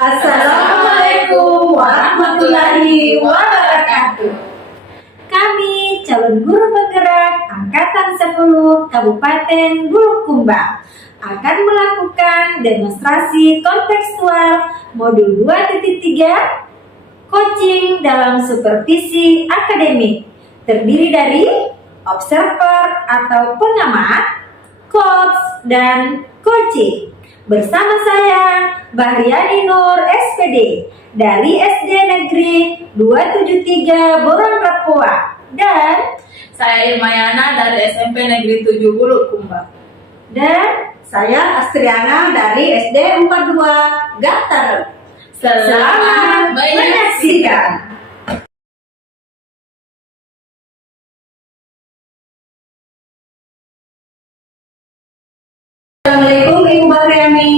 Assalamualaikum warahmatullahi wabarakatuh. Kami calon guru penggerak Angkatan 10 Kabupaten Bulukumba akan melakukan demonstrasi kontekstual modul 2.3 coaching dalam supervisi akademik, terdiri dari observer atau pengamat, coach, dan coaching. Bersama saya, Bahriani Nur SPD dari SD Negeri 273 Borong Papua, dan saya Irmayana dari SMP Negeri 7 Bulukumba. Dan saya Astriana dari SD 42 Gatar. Selamat menyaksikan. Assalamualaikum Ibu Bahriani.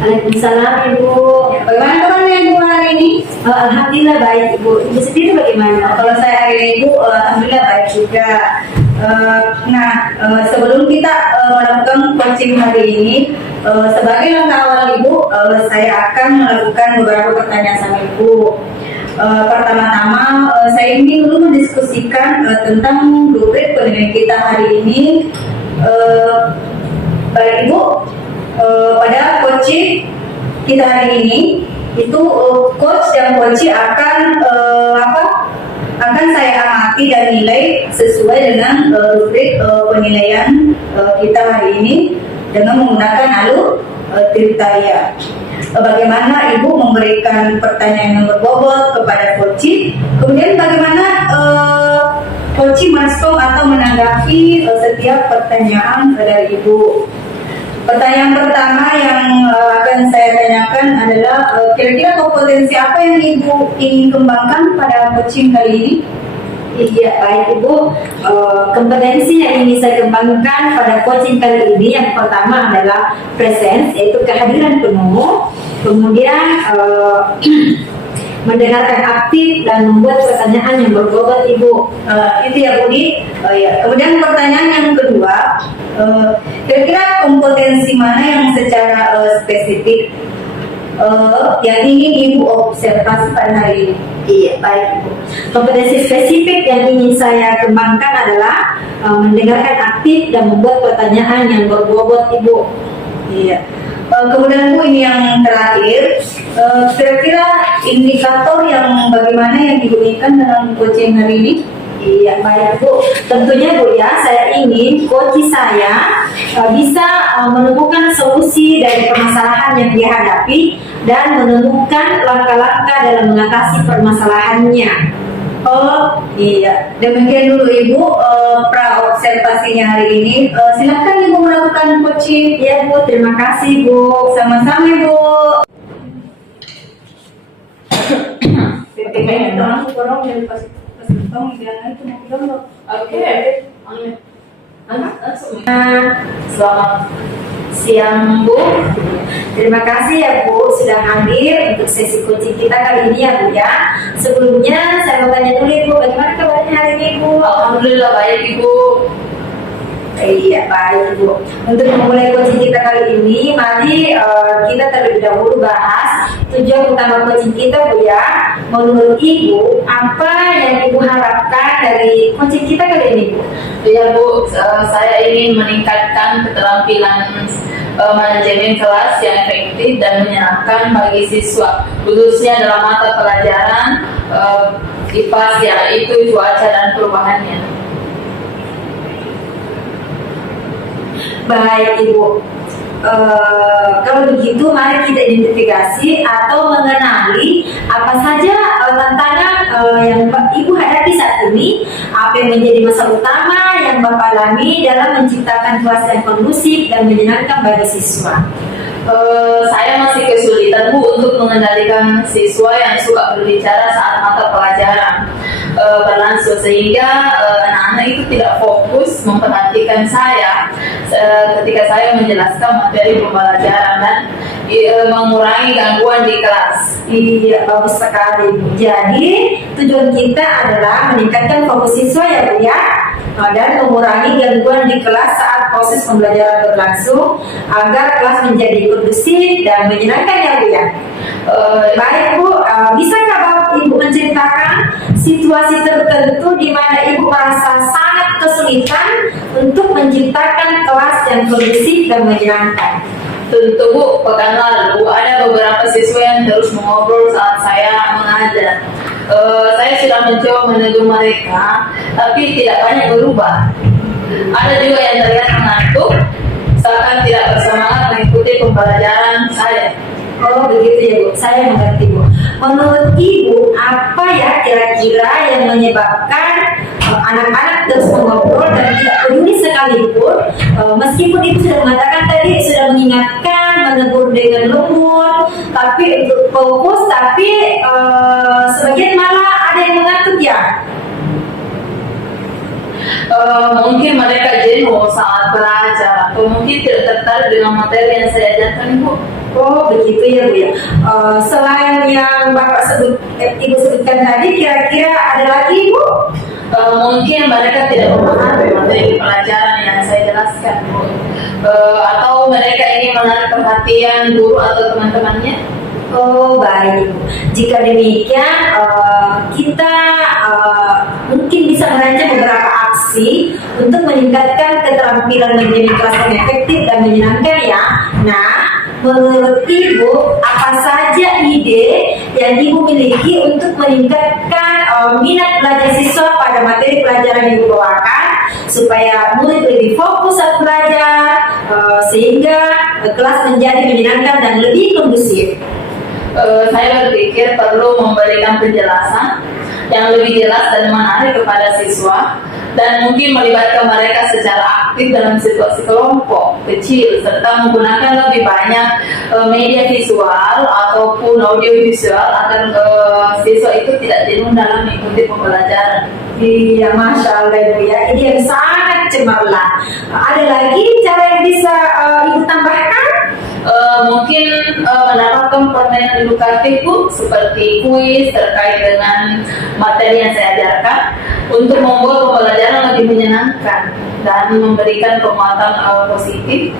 Waalaikumsalam Ibu. Bagaimana kabarnya Ibu hari ini? Alhamdulillah baik Ibu. Ibu sendiri bagaimana? Kalau saya hari ini Ibu, alhamdulillah baik juga. Sebelum kita melakukan coaching hari ini, sebagai langkah awal Ibu, saya akan melakukan beberapa pertanyaan sama Ibu. Pertama-tama, saya ingin dulu mendiskusikan tentang rubrik penilaian kita hari ini. Baik Ibu, pada coaching kita hari ini itu coach dan coachee akan saya amati dan nilai sesuai dengan rubrik penilaian kita hari ini dengan menggunakan alur tirtaya. Bagaimana Ibu memberikan pertanyaan yang berbobot kepada coachee, kemudian bagaimana coachee merespon atau menanggapi setiap pertanyaan dari Ibu. Pertanyaan pertama yang akan saya tanyakan adalah kira-kira kompetensi apa yang Ibu ingin kembangkan pada coaching kali ini? Iya baik Ibu. Kompetensi yang ingin saya kembangkan pada coaching kali ini yang pertama adalah presence, yaitu kehadiran penuh. Kemudian mendengarkan aktif dan membuat pertanyaan yang berbobot Ibu. Itu ya Budi. Kemudian pertanyaan yang kedua, kira-kira kompetensi mana yang secara spesifik yang ingin Ibu observasi pada hari ini? Iya baik Ibu. Kompetensi spesifik yang ingin saya kembangkan adalah mendengarkan aktif dan membuat pertanyaan yang berbobot Ibu. Iya. Kemudian Bu, ini yang terakhir, kira-kira indikator yang bagaimana yang digunakan dalam coaching hari ini? Iya baik Bu. Tentunya Bu ya, saya ingin coachee saya bisa menemukan solusi dari permasalahan yang dia hadapi dan menemukan langkah-langkah dalam mengatasi permasalahannya. Oh iya, demikian dulu Ibu pra observasinya hari ini. Silakan Ibu melakukan coaching. Ya Bu, terima kasih Bu. Sama-sama Ibu. Selamat siang Bu. Terima kasih ya Bu sudah hadir untuk sesi coaching kita kali ini ya Bu ya. Sebelumnya saya mau tanya dulu Ibu, bagaimana kabarnya hari ini Bu? Alhamdulillah baik Ibu. Iya baik Bu. Untuk memulai coaching kita kali ini, mari kita terlebih dahulu bahas tujuan utama coaching kita Bu ya. Menurut Ibu, apa yang Ibu harapkan dari coaching kita kali ini Bu? Ya Bu, saya ingin meningkatkan keterampilan manajemen kelas yang efektif dan menyenangkan bagi siswa, khususnya dalam mata pelajaran IPAS, yaitu cuaca dan perubahannya. Baik Ibu, kalau begitu mari kita identifikasi atau mengenali apa saja tantangan yang Ibu hadapi saat ini, apa yang menjadi masalah utama yang Bapak alami dalam menciptakan kelas yang kondusif dan menyenangkan bagi siswa. Saya masih kesulitan Bu untuk mengendalikan siswa yang suka berbicara saat mata pelajaran berlangsung, sehingga anak-anak itu tidak fokus memperhatikan saya ketika saya menjelaskan materi pembelajaran dan mengurangi gangguan di kelas. Iya, bagus sekali. Jadi tujuan kita adalah meningkatkan fokus siswa ya Bu ya, dan mengurangi gangguan di kelas saat proses pembelajaran berlangsung agar kelas menjadi kondusif dan menyenangkan ya Bu ya. Baik Bu, bisakah Bapak Ibu menceritakan situasi tertentu di mana Ibu merasa sangat kesulitan untuk menciptakan kelas yang kondusif dan menyenangkan? Tentu Bu, pekan lalu ada beberapa siswa yang terus mengobrol saat saya mengajar. Saya sudah mencoba menegur mereka, tapi tidak banyak berubah. Ada juga yang terlihat mengantuk, seakan tidak bersemangat mengikuti pembelajaran saya. Oh begitu ya Bu, saya mengerti Bu. Menurut Ibu, apa ya kira-kira yang menyebabkan anak-anak terus mengobrol dan tidak peduli sekalipun, meskipun Ibu sudah mengatakan tadi, sudah mengingatkan, menegur dengan lembut, tapi untuk fokus, tapi sebagian malah ada yang mengantuk ya? Mungkin mereka jenuh saat belajar, atau mungkin tidak tertarik dengan materi yang saya ajarkan Bu. Oh begitu ya Bu ya. Selain yang Ibu sebutkan tadi, kira-kira ada lagi Bu? Mungkin mereka tidak memahami materi pelajaran yang saya jelaskan Bu. Atau mereka ingin menarik perhatian guru atau teman-temannya. Oh baik. Jika demikian, kita mungkin bisa merancang beberapa aksi untuk meningkatkan keterampilan menjadi kelas yang efektif dan menyenangkan ya. Nah, menurut Ibu, apa saja ide yang Ibu miliki untuk meningkatkan minat belajar siswa pada materi pelajaran yang Ibu bawakan supaya murid lebih fokus saat belajar, sehingga kelas menjadi menyenangkan dan lebih kondusif? Saya berpikir perlu memberikan penjelasan yang lebih jelas dan menarik kepada siswa, dan mungkin melibatkan mereka secara aktif dalam situasi kelompok kecil, serta menggunakan lebih banyak media visual ataupun audio visual agar siswa itu tidak jenuh dalam mengikuti pembelajaran. Iya, Masya Allah Ibu ya, ini yang sangat cemerlang. Ada lagi cara yang bisa Ibu tambahkan? Mungkin mendapatkan permainan edukatif Bu, seperti kuis terkait dengan materi yang saya ajarkan untuk membuat pembelajaran lebih menyenangkan dan memberikan penguatan positif.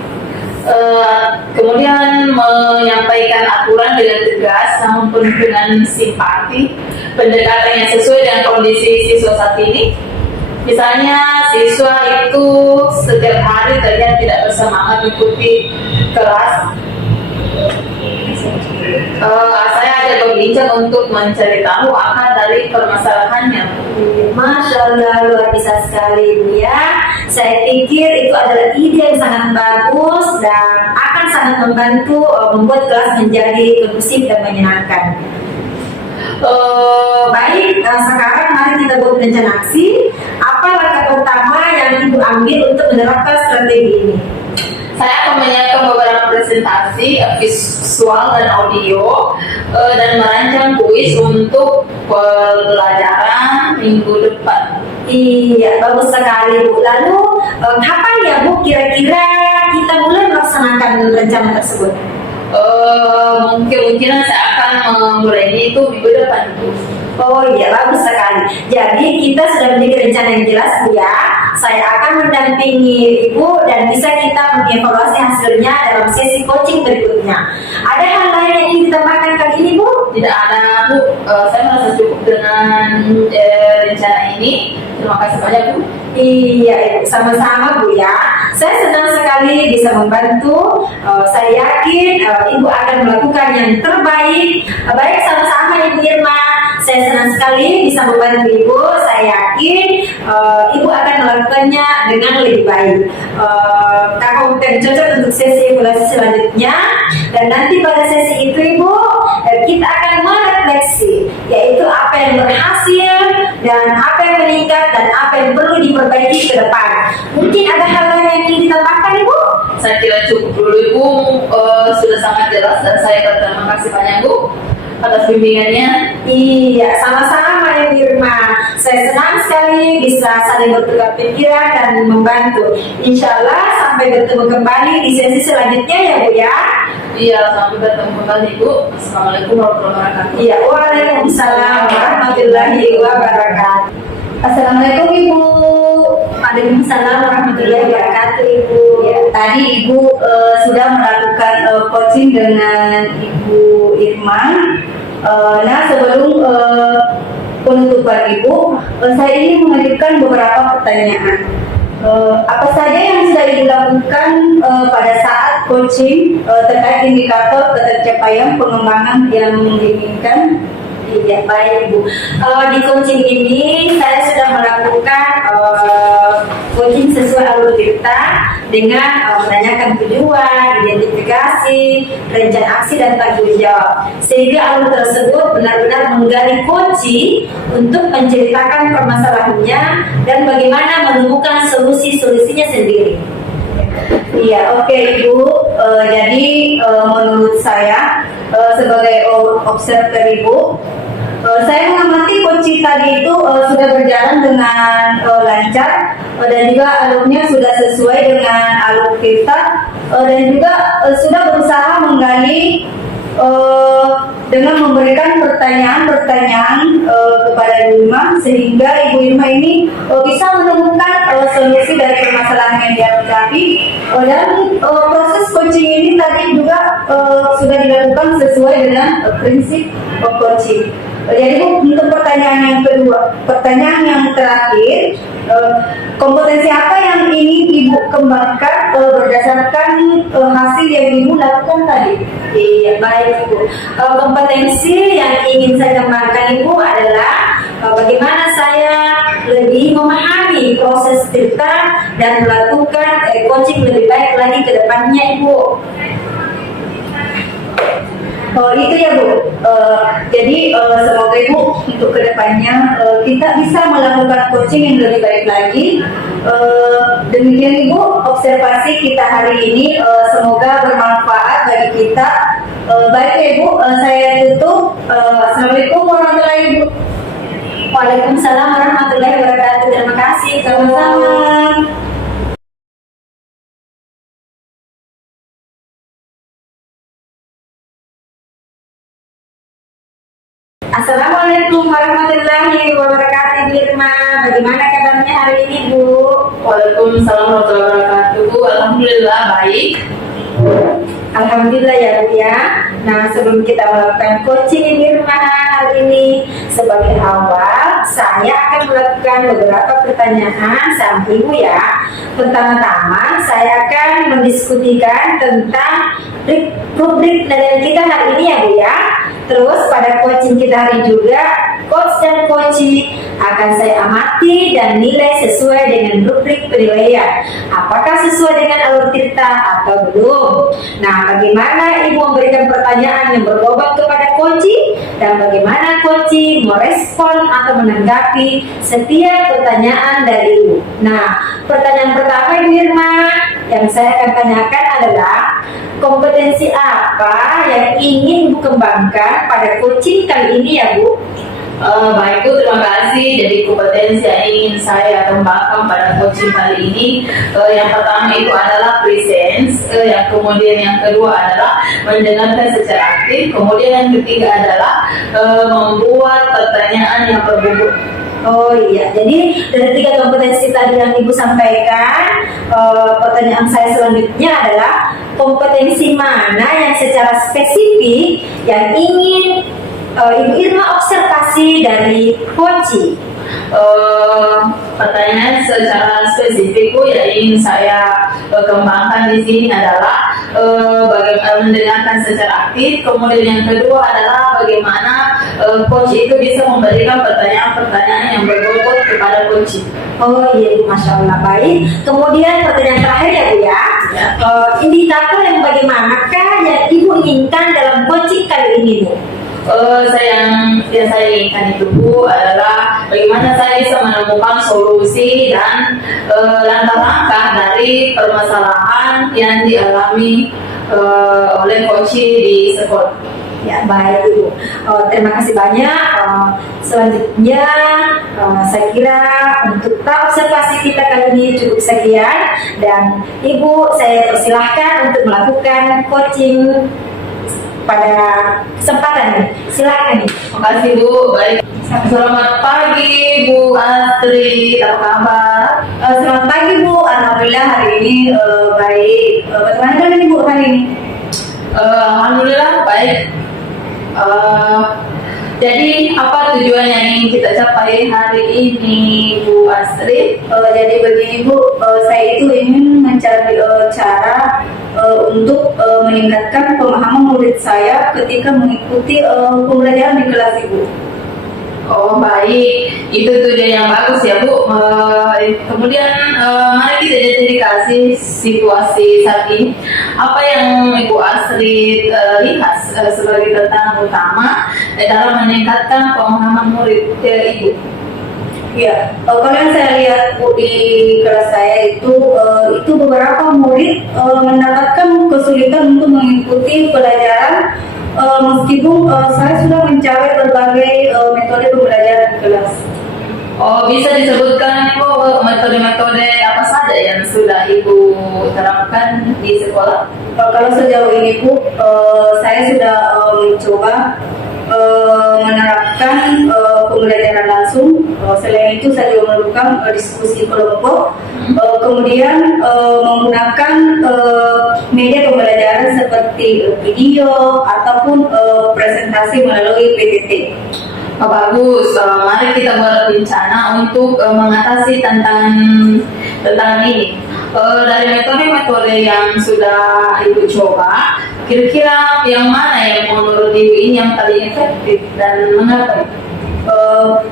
Kemudian menyampaikan aturan dengan tegas namun penuh dengan simpati, pendekatan yang sesuai dengan kondisi siswa saat ini. Misalnya siswa itu setiap hari terlihat tidak bersemangat mengikuti kelas. Saya ada berbincang untuk mencari tahu akar dari permasalahannya. Masya Allah, luar biasa sekali Bu ya. Saya pikir itu adalah ide yang sangat bagus dan akan sangat membantu membuat kelas menjadi kondusif dan menyenangkan. Baik, sekarang mari kita buat rencana aksi. Apa langkah pertama yang Ibu ambil untuk menerapkan strategi ini? Saya akan menyiapkan beberapa presentasi visual dan audio dan merancang kuis untuk pelajaran minggu depan. Iya, bagus sekali Bu. Lalu kapan ya Bu kira-kira kita mulai melaksanakan rencana tersebut? Mungkin saya akan memulainya itu minggu depan Bu. Oh iya, bagus sekali. Jadi kita sudah memiliki rencana yang jelas Bu ya. Saya akan mendampingi Ibu dan bisa kita mengevaluasi hasilnya dalam sesi coaching berikutnya. Ada hal lain yang ingin ditambahkan kali ini Bu? Tidak ada Bu, saya merasa cukup dengan rencana ini. Terima kasih banyak Bu. Iya, Ibu. Sama-sama Bu ya. Saya senang sekali bisa membantu. Saya yakin Ibu akan melakukan yang terbaik. Baik, sama-sama Ibu Irma. Saya senang sekali bisa membantu Ibu. Saya yakin Ibu akan melakukannya dengan lebih baik. Kakak cocok untuk sesi evaluasi selanjutnya. Dan nanti pada sesi itu Ibu, kita akan merefleksi, yaitu apa yang berhasil dan apa yang meningkat dan apa yang perlu diperbaiki ke depan. Mungkin ada hal lain yang ingin ditambahkan Ibu? Saya kira cukup dulu Ibu, sudah sangat jelas dan saya berterima kasih banyak Bu atas bimbingannya. Iya, sama-sama Ibu Irma. Saya senang sekali bisa saling bertukar pikiran dan membantu. Insya Allah sampai bertemu kembali di sesi selanjutnya ya Bu ya. Iya, sampai bertemu kembali Bu. Assalamualaikum warahmatullahi wabarakatuh. Iya, waalaikumsalam warahmatullahi wabarakatuh. Assalamualaikum Ibu. Waalaikumsalam warahmatullahi wabarakatuh, Ibu. Ya, tadi Ibu sudah melakukan coaching dengan Ibu Irma. Nah, sebelum penutupan Ibu, saya ingin mengajukan beberapa pertanyaan. Apa saja yang sudah Ibu lakukan pada saat coaching terkait indikator ketercapaian pengembangan yang diinginkan? Iya, baik Ibu. Di coaching ini saya sudah melakukan coaching sesuai alur tirta dengan menanyakan tujuan, identifikasi, rencana aksi dan tanggung jawab. Sehingga alur tersebut benar-benar menggali kunci untuk menceritakan permasalahannya dan bagaimana menemukan solusi-solusinya sendiri. Iya, oke Ibu. Jadi menurut saya sebagai observer Ibu, saya mengamati kunci tadi itu sudah berjalan dengan lancar dan juga alurnya sudah sesuai dengan alur kita dan juga sudah berusaha menggali dengan memberikan pertanyaan-pertanyaan kepada Ibu Irma sehingga Ibu Irma ini bisa menemukan solusi dari permasalahan yang dihadapi dan proses coaching ini tadi juga sudah dilakukan sesuai dengan prinsip coaching. Jadi Bu, untuk pertanyaan yang kedua, pertanyaan yang terakhir, kompetensi apa yang ingin Ibu kembangkan berdasarkan hasil yang Ibu lakukan tadi? Iya, baik Ibu. Kompetensi yang ingin saya kembangkan Ibu adalah bagaimana saya lebih memahami proses tirta dan melakukan coaching lebih baik lagi ke depannya Ibu. Oh itu ya Bu. Jadi semoga Ibu untuk kedepannya kita bisa melakukan coaching yang lebih baik lagi. Demikian Ibu observasi kita hari ini. Semoga bermanfaat bagi kita. Baik ya Ibu, saya tutup. Assalamualaikum warahmatullahi wabarakatuh. Waalaikumsalam warahmatullahi wabarakatuh. Terima kasih. Sama-sama. Assalamualaikum warahmatullahi wabarakatuh, Bu Irma. Bagaimana kabarnya hari ini, Bu? Waalaikumsalam warahmatullahi wabarakatuh. Alhamdulillah baik. Alhamdulillah ya Bu ya. Nah, sebelum kita melakukan coaching Ibu Irma hari ini, sebagai awal saya akan melakukan beberapa pertanyaan sama Ibu ya. Pertama-tama saya akan mendiskusikan tentang rubrik nilai kita hari ini ya Bu ya. Terus pada coaching kita hari juga, coach dan coaching akan saya amati dan nilai sesuai dengan rubrik penilaian. Apakah sesuai dengan alur tirta atau belum? Nah, bagaimana Ibu memberikan pertanyaan yang berbobot kepada coaching dan bagaimana coaching merespon atau menanggapi setiap pertanyaan dari Ibu. Nah, pertanyaan pertama Ibu Irma yang saya akan tanyakan adalah kompetensi apa yang ingin Ibu kembangkan pada coaching kali ini ya Bu? Baik Bu, terima kasih. Jadi kompetensi yang ingin saya kembangkan pada coaching kali ini, yang pertama itu adalah presence, yang kemudian yang kedua adalah mendengarkan secara aktif, kemudian yang ketiga adalah membuat pertanyaan yang berbobot. Oh iya, jadi dari tiga kompetensi tadi yang Ibu sampaikan, pertanyaan saya selanjutnya adalah kompetensi mana yang secara spesifik yang ingin Ibu Irma observasi dari coaching? Pertanyaan secara spesifik Bu yang ingin saya kembangkan di sini adalah bagaimana mendengarkan secara aktif, kemudian yang kedua adalah bagaimana coach itu bisa memberikan pertanyaan-pertanyaan yang berbobot kepada coach. Oh iya, Masya Allah, baik. Kemudian pertanyaan terakhir ya Bu ya, indikator yang bagaimanakah yang Ibu inginkan dalam coaching kali ini Bu? Yang saya inginkan itu Bu adalah bagaimana saya bisa menemukan solusi dan langkah-langkah dari permasalahan yang dialami oleh coach di sekolah. Ya baik Ibu, terima kasih banyak. Selanjutnya saya kira untuk observasi kita kali ini cukup sekian dan Ibu saya persilahkan untuk melakukan coaching pada kesempatan ini. Silakan nih. Makasih Bu. Baik. Selamat pagi Bu Astrid. Apa kabar? Selamat pagi Bu, alhamdulillah hari ini baik. Bagaimana kan ini Bu hari ini? Alhamdulillah baik. Jadi apa tujuan yang ingin kita capai hari ini Bu Astrid? Jadi begini Bu, saya itu ingin mencari cara untuk meningkatkan pemahaman murid saya ketika mengikuti pembelajaran di kelas Ibu. Oh baik, itu tujuan yang bagus ya Bu. Kemudian mari kita identifikasi situasi saat ini. Apa yang Ibu Astrid lihat sebagai tantangan utama dalam meningkatkan pemahaman murid Ibu? Ya, kalau yang saya lihat Bu di kelas saya itu beberapa murid mendapatkan kesulitan untuk mengikuti pelajaran meskipun saya sudah mencari berbagai metode pembelajaran di kelas. Oh bisa disebutkan Ibu metode-metode apa saja yang sudah Ibu terapkan di sekolah? Kalau sejauh ini Bu, saya sudah mencoba menerapkan pembelajaran langsung. Selain itu saya juga melakukan diskusi kelompok. Kemudian menggunakan media pembelajaran seperti video ataupun presentasi melalui PPT. Oh, bagus. Mari kita buat rencana untuk mengatasi tantangan ini. Dari metode-metode yang sudah Ibu coba, kira-kira yang mana yang menurut Ibu ini yang paling efektif dan mengapa?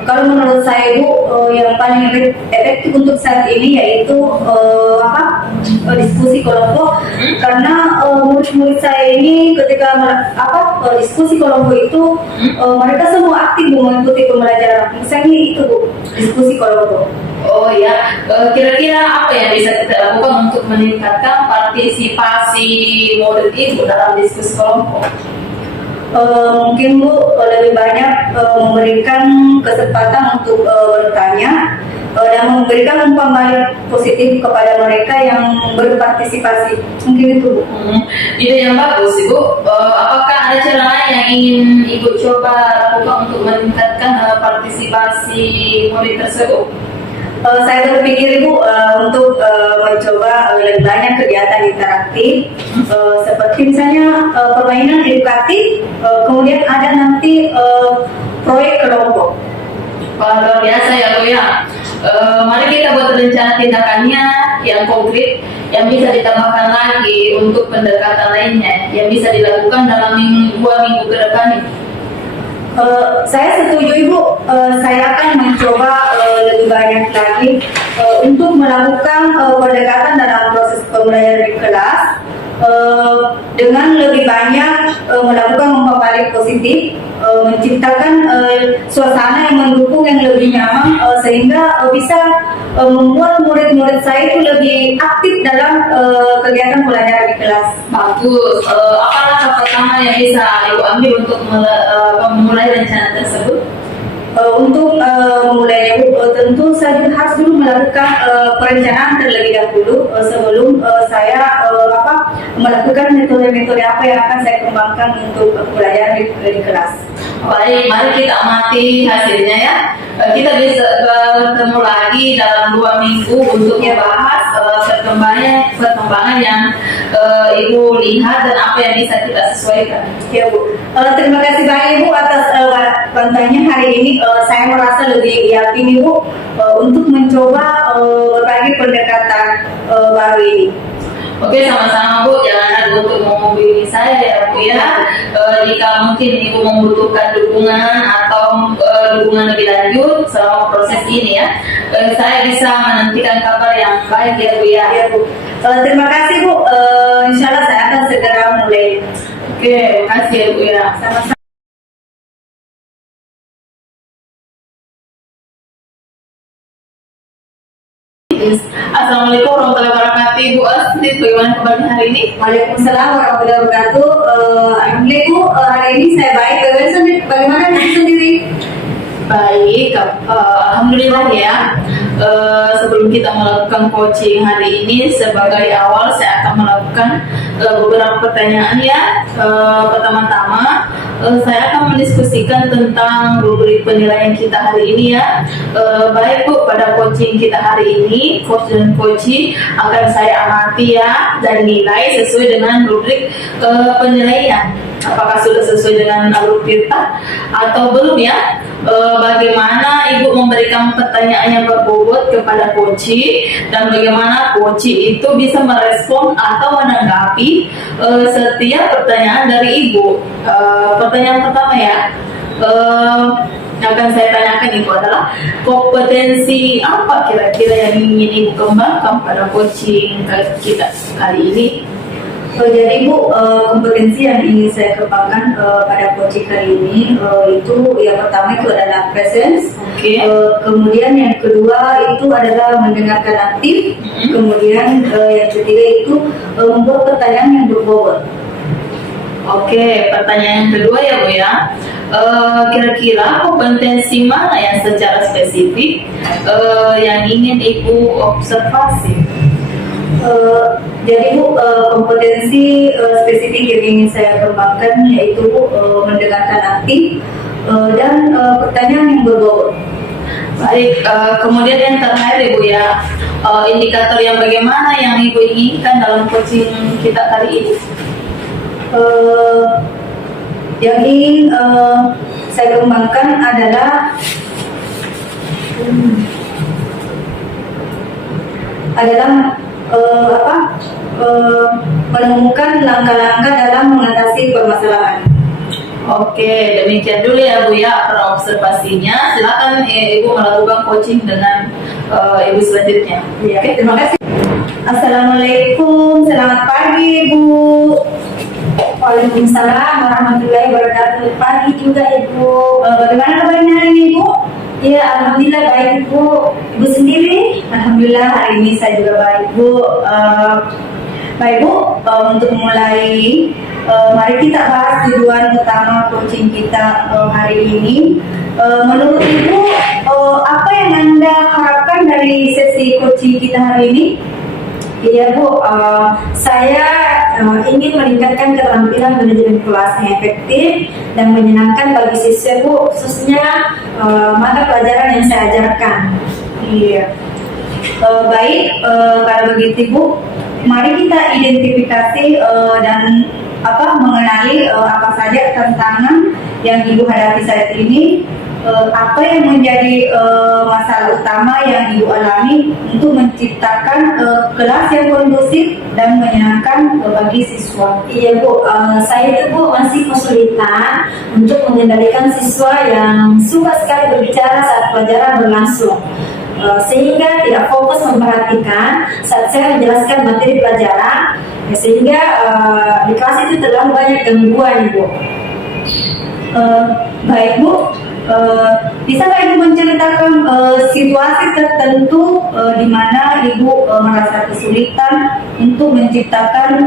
Kalau menurut saya Bu, yang paling efektif untuk saat ini yaitu diskusi kelompok. Karena murid-murid saya ini ketika diskusi kelompok itu mereka semua aktif mengikuti pembelajaran. Misalnya itu Bu, diskusi kelompok. Oh ya, kira-kira apa yang bisa kita lakukan untuk meningkatkan partisipasi murid Ibu dalam diskusi kelompok? Mungkin Bu lebih banyak memberikan kesempatan untuk bertanya dan memberikan umpan balik positif kepada mereka yang berpartisipasi. Mungkin itu Bu. Ide yang bagus Ibu. Apakah ada cara lain yang ingin Ibu coba lakukan untuk meningkatkan partisipasi murid tersebut? Saya berpikir Ibu untuk mencoba lebih banyak kegiatan interaktif seperti misalnya permainan edukatif, kemudian ada nanti proyek kelompok. Wah, luar biasa ya Bu ya. Mari kita buat rencana tindakannya yang konkret yang bisa ditambahkan lagi untuk pendekatan lainnya yang bisa dilakukan dalam 2 minggu ke depan ini. Saya setuju Ibu, saya akan mencoba lebih banyak lagi untuk melakukan pendekatan dalam proses pembelajaran di kelas dengan lebih banyak melakukan umpan balik positif, menciptakan suasana yang mendukung yang lebih nyaman sehingga bisa membuat murid-murid saya itu lebih aktif dalam kegiatan pembelajaran di kelas. Bagus. Apa langkah pertama yang bisa Ibu ambil untuk memulai rencana tersebut? Untuk memulainya tentu saya harus dulu melakukan perencanaan terlebih dahulu sebelum saya melakukan metode-metode apa yang akan saya kembangkan untuk pembelajaran di kelas. Baik, mari kita amati hasilnya ya. Kita bisa bertemu lagi dalam 2 minggu untuk membahas perkembangan yang Ibu lihat dan apa yang bisa kita sesuaikan. Ya Bu, terima kasih banyak Ibu atas bantuannya hari ini. Saya merasa lebih yakin Ibu untuk mencoba berbagai pendekatan baru ini. Oke, sama-sama Bu. Jangan ragu untuk menghubungi saya ya Bu ya. Jika mungkin Ibu membutuhkan dukungan atau dukungan lebih lanjut selama proses ini ya, saya bisa menantikan kabar yang baik ya Bu ya. Ya Bu, terima kasih Bu. Insya Allah saya akan segera mulai. Oke, terima kasih ya Bu ya. Sama-sama. Assalamualaikum warahmatullahi wabarakatuh. Ibu Astrid, bagaimana kabarnya hari ini? Waalaikumsalam warahmatullahi wabarakatuh. Alhamdulillah Bu, hari ini saya baik. Bagaimana Ibu sendiri? Baik, alhamdulillah ya. Sebelum kita melakukan coaching hari ini, sebagai awal saya akan melakukan beberapa pertanyaan ya. Pertama-tama, saya akan mendiskusikan tentang rubrik penilaian kita hari ini ya. Baik Bu, pada coaching kita hari ini, coach dan coachee akan saya amati ya dan nilai sesuai dengan rubrik penilaian. Apakah sudah sesuai dengan alur kita atau belum ya? Bagaimana Ibu memberikan pertanyaan yang berbobot kepada coachee dan bagaimana coachee itu bisa merespon atau menanggapi setiap pertanyaan dari Ibu. Pertanyaan pertama ya, akan saya tanyakan Ibu adalah kompetensi apa kira-kira yang ingin Ibu kembangkan pada coaching kita kali ini? Jadi Bu, kompetensi yang ingin saya kembangkan pada coaching kali ini itu yang pertama itu adalah presence. Oke. Kemudian yang kedua itu adalah mendengarkan aktif. Kemudian yang ketiga itu membuat pertanyaan yang berbobot. Oke, pertanyaan yang kedua ya Bu ya. Kira-kira kompetensi mana yang secara spesifik yang ingin Ibu observasi? Jadi Bu, kompetensi spesifik yang ingin saya kembangkan yaitu Bu, mendengarkan aktif dan pertanyaan yang berbobot. Baik, kemudian yang terakhir Ibu ya, indikator yang bagaimana yang Ibu inginkan dalam coaching kita kali ini? Yang ingin saya kembangkan adalah menemukan langkah-langkah dalam mengatasi permasalahan. Oke, demikian dulu ya Bu ya observasinya. Silakan Ibu melakukan coaching dengan Ibu selanjutnya. Ya, oke, terima kasih. Assalamualaikum, selamat pagi Bu. Waalaikumsalam warahmatullahi wabarakatuh. Pagi juga Ibu. Bagaimana kabarnya hari ini Bu? Ya, alhamdulillah baik Ibu. Ibu sendiri? Alhamdulillah hari ini saya juga baik Bu. Baik Bu, untuk mulai mari kita bahas tujuan utama coaching kita hari ini. Menurut Ibu, apa yang Anda harapkan dari sesi coaching kita hari ini? Iya Bu, saya ingin meningkatkan keterampilan manajemen kelas yang efektif dan menyenangkan bagi siswa Bu, khususnya mata pelajaran yang saya ajarkan. Iya. Baik, kalau begitu Bu, mari kita identifikasi dan mengenali apa saja tantangan yang Ibu hadapi saat ini, apa yang menjadi masalah utama yang Ibu alami untuk menciptakan kelas yang kondusif dan menyenangkan bagi siswa. Iya Bu, saya itu Bu masih kesulitan untuk mengendalikan siswa yang suka sekali berbicara saat pelajaran berlangsung. Sehingga tidak fokus memperhatikan saat saya menjelaskan materi pelajaran, sehingga di kelas itu terlalu banyak gangguan Bu. Baik Bu, bisakah Ibu menceritakan situasi tertentu di mana Ibu merasa kesulitan untuk menciptakan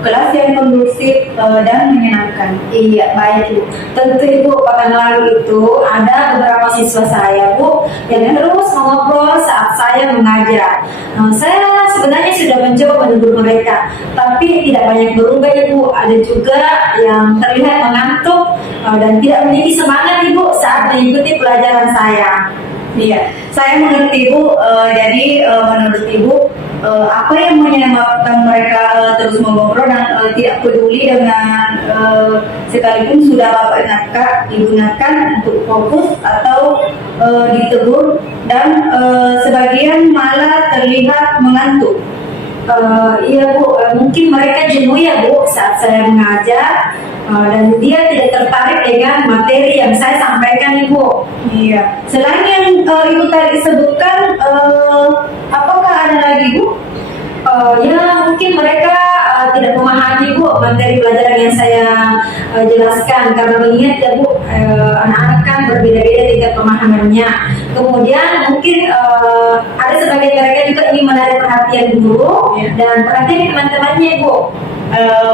kelas yang kondusif dan menyenangkan? Iya, baik Bu. Tentu Ibu, pekan lalu itu ada beberapa siswa saya Bu yang terus mengobrol saat saya mengajar. Saya sebenarnya sudah mencoba menegur mereka, tapi tidak banyak berubah Ibu. Ada juga yang terlihat mengantuk dan tidak memiliki semangat Ibu saat mengikuti pelajaran saya. Iya, saya mengerti Bu. Jadi menurut Ibu, apa yang menyebabkan mereka terus mengobrol dan tidak peduli dengan sekalipun sudah Bapak digunakan untuk fokus atau ditegur dan sebagian malah terlihat mengantuk. Iya Bu, mungkin mereka jenuh ya Bu saat saya mengajar dan dia tidak tertarik dengan materi yang saya sampaikan Ibu. Iya. Selain yang Ibu tadi sebutkan, apakah ada lagi Bu? Ya mungkin mereka tidak memahami Bu materi pelajaran yang saya jelaskan, karena mengingat ya Bu anak-anak kan berbeda-beda tingkat pemahamannya. Kemudian mungkin ada sebagian mereka juga ingin menarik perhatian guru dan perhatian teman-temannya Bu.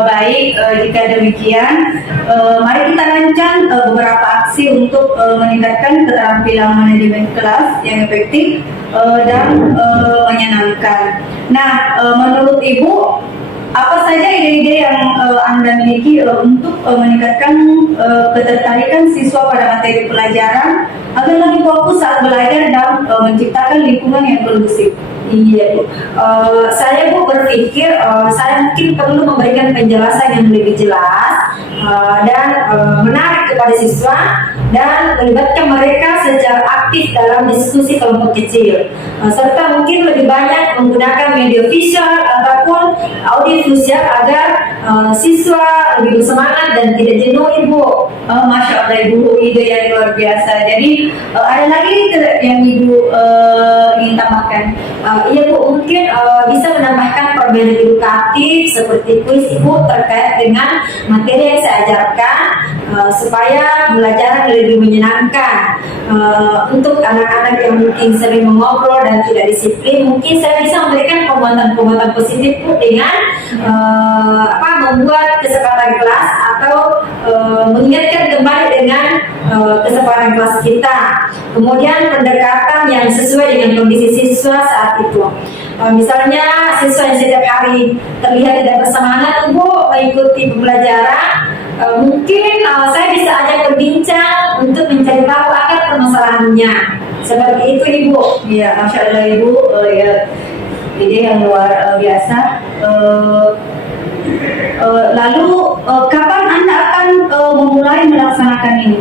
Baik, jika demikian, mari kita rancang beberapa aksi untuk meningkatkan keterampilan manajemen kelas yang efektif dan menyenangkan. Nah, menurut Ibu, apa saja ide-ide yang Anda miliki untuk meningkatkan ketertarikan siswa pada materi pelajaran agar lebih fokus saat belajar dan menciptakan lingkungan yang kondusif? Iya Bu, saya Bu berpikir saya mungkin perlu memberikan penjelasan yang lebih jelas dan menarik kepada siswa dan melibatkan mereka secara aktif dalam diskusi kelompok kecil, serta mungkin lebih banyak menggunakan media visual ataupun audio visual agar siswa lebih bersemangat dan tidak jenuh Ibu. Masya Allah Ibu, ide yang luar biasa. Jadi ada lagi yang Ibu ingin tambahkan? Iya Bu, mungkin bisa menambahkan permainan edukatif seperti kuis Ibu terkait dengan materi yang saya ajarkan supaya belajar lebih menyenangkan. Untuk anak-anak yang mungkin sering mengobrol dan tidak disiplin, mungkin saya bisa memberikan penguatan-penguatan positif Bu dengan membuat kesempatan kelas atau mengingatkan kembali dengan kesempatan kelas kita. Kemudian pendekatan yang sesuai dengan kondisi siswa saat itu. Misalnya siswa yang setiap hari terlihat tidak bersemangat Bu mengikuti pembelajaran, mungkin saya bisa ajak berbincang untuk mencari tahu akar permasalahannya. Seperti itu Ibu. Ya, Masya Allah Ibu, ya, ide yang luar biasa. Lalu kapan Anda akan memulai melaksanakan ini?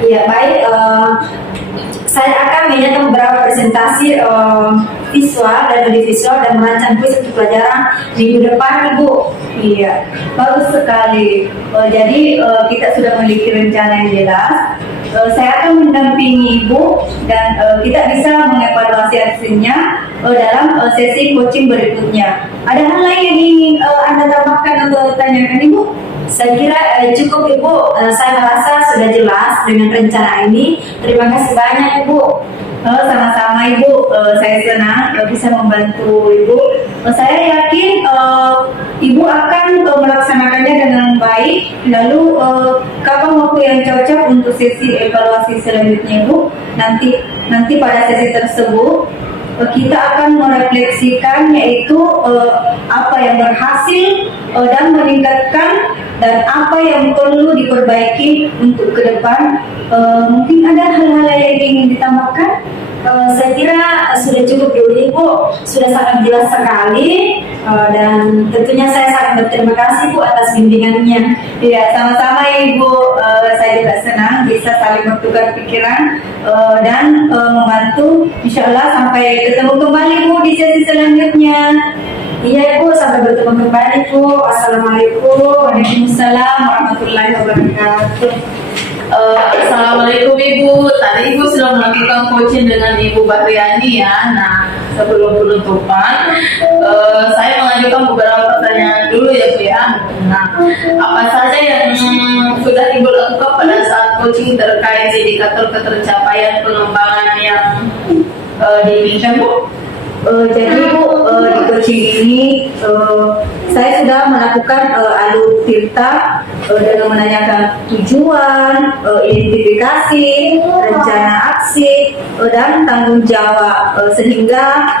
Ya baik, saya akan menyiapkan beberapa presentasi visual dan audiovisual dan merancang kuis untuk pelajaran minggu depan Ibu. Iya, bagus sekali. Jadi kita sudah memiliki rencana yang jelas. Saya akan mendampingi Ibu dan kita bisa mengevaluasi hasilnya dalam sesi coaching berikutnya. Ada hal lain yang ingin Anda tambahkan atau tanyakan Ibu? Saya kira cukup Ibu. Saya merasa sudah jelas dengan rencana ini. Terima kasih banyak Ibu. Sama-sama Ibu, saya senang bisa membantu Ibu. Saya yakin Ibu akan melaksanakannya dengan baik. Lalu kapan waktu yang cocok untuk sesi evaluasi selanjutnya Ibu? Nanti pada sesi tersebut kita akan merefleksikan yaitu apa yang berhasil dan meningkatkan dan apa yang perlu diperbaiki untuk ke depan. Mungkin ada hal-hal yang ingin ditambahkan? Saya kira sudah cukup dulu Ibu, sudah sangat jelas sekali dan tentunya saya sangat berterima kasih Bu atas bimbingannya. Ya, sama-sama Ibu. Saya juga senang bisa saling bertukar pikiran dan membantu. Insya Allah sampai ketemu kembali Bu di sesi selanjutnya. Iya Ibu, sampai bertemu kembali Bu. Assalamualaikum. Waalaikumsalam warahmatullahi wabarakatuh. Assalamualaikum Ibu. Tadi Ibu sudah melakukan coaching dengan Ibu Bahriani ya. Nah, sebelum penutupan, saya mengajukan beberapa pertanyaan dulu ya Bu ya. Nah, apa saja yang sudah Ibu lakukan pada saat coaching terkait indikator ketercapaian pengembangan yang diinginkan Bu? Jadi Bu, di coaching ini saya sudah melakukan alur tirta dengan menanyakan tujuan, identifikasi, rencana aksi, dan tanggung jawab sehingga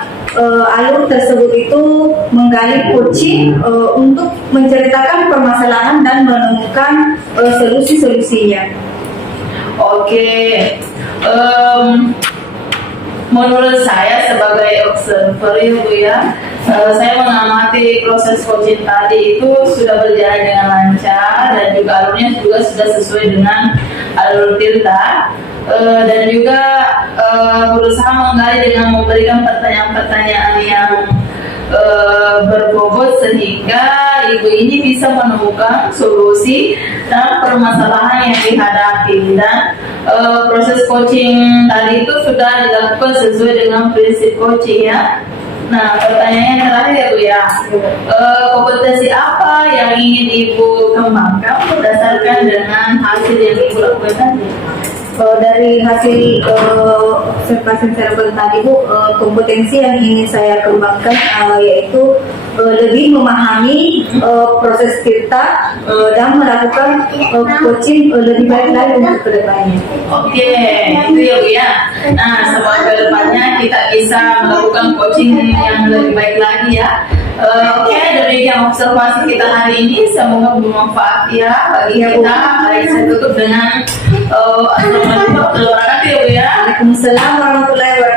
alur tersebut itu menggali coaching untuk menceritakan permasalahan dan menemukan solusi-solusinya. Oke. Menurut saya sebagai observer Bu ya, saya mengamati proses coaching tadi itu sudah berjalan dengan lancar dan juga alurnya juga sudah sesuai dengan alur tirta dan juga berusaha menggali dengan memberikan pertanyaan-pertanyaan yang berbobot sehingga Ibu ini bisa menemukan solusi dan permasalahan yang dihadapi dan proses coaching tadi itu sudah dilakukan sesuai dengan prinsip coaching ya. Nah, pertanyaan yang terakhir Bu ya, kompetensi apa yang ingin Ibu kembangkan berdasarkan dengan hasil yang Ibu lakukan tadi? Dari hasil observasi cerebral tadi Bu, kompetensi yang ingin saya kembangkan yaitu lebih memahami proses tirta dan melakukan coaching lebih baik lagi untuk kedepannya. Oke, itu ya Bu ya. Nah, semoga kedepannya kita bisa melakukan coaching yang lebih baik lagi ya. Oke, demikian observasi kita hari ini. Semoga bermanfaat ya bagi Iya, Bu. kita. Mari saya tutup dengan assalamualaikum warahmatullahi wabarakatuh ya Bu ya. Waalaikumsalam warahmatullahi wabarakatuh.